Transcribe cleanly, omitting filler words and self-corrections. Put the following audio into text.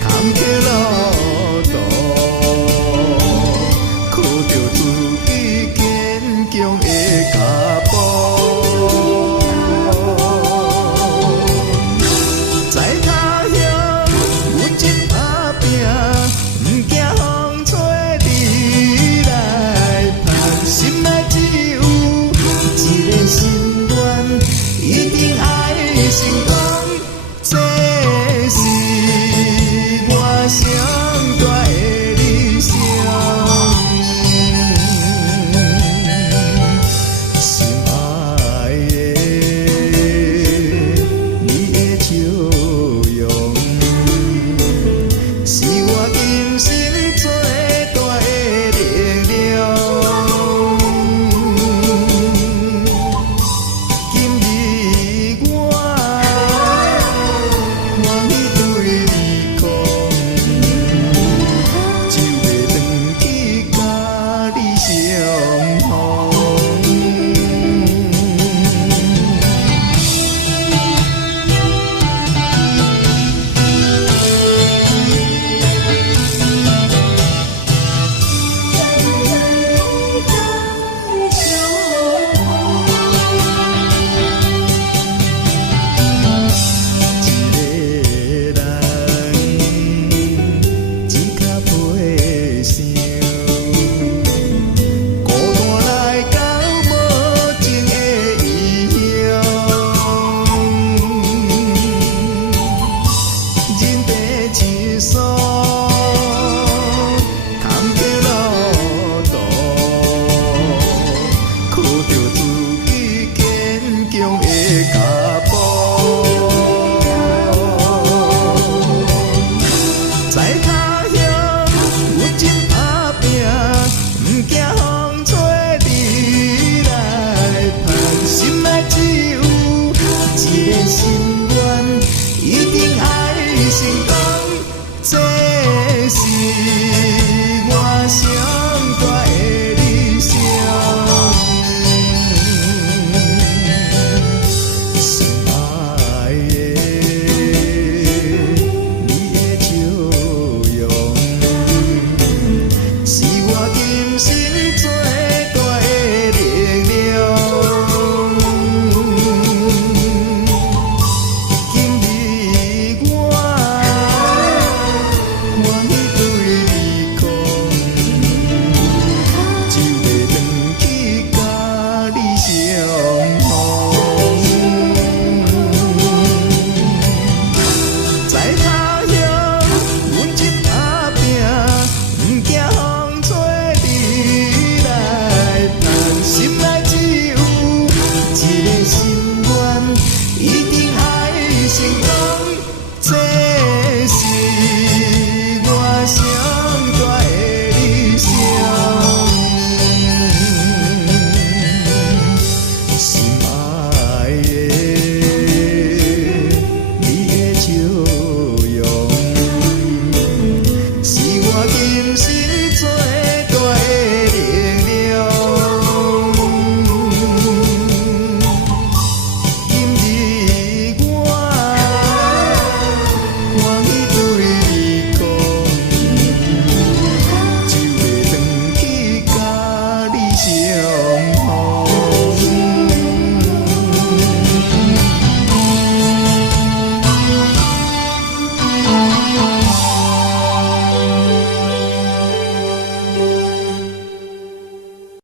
坎坷路途，靠着自己坚强的脚步。在他乡有一打拼，不惊风吹日来盼，心内只有一个心愿，一定爱成功。这是我上大的理想。心爱的，你的笑容，是我今生最大的力量。今日我欢喜对你讲，就要回去甲你相逢。一个人，一脚皮箱，孤单来到无情的异乡。人地七疏，坎坷路途，靠着自己坚强的脚步。在他乡有一打拼，不惊风吹日来盼，心内只有一个心愿，一定爱成功。这是我上大的理想。心爱的，你的笑容，是我今生最大的力量。今日我欢喜对你讲，就要回去甲你相逢。在他乡有一打拼，不惊风吹日来盼，心内只有一个心愿，一定爱成功。这是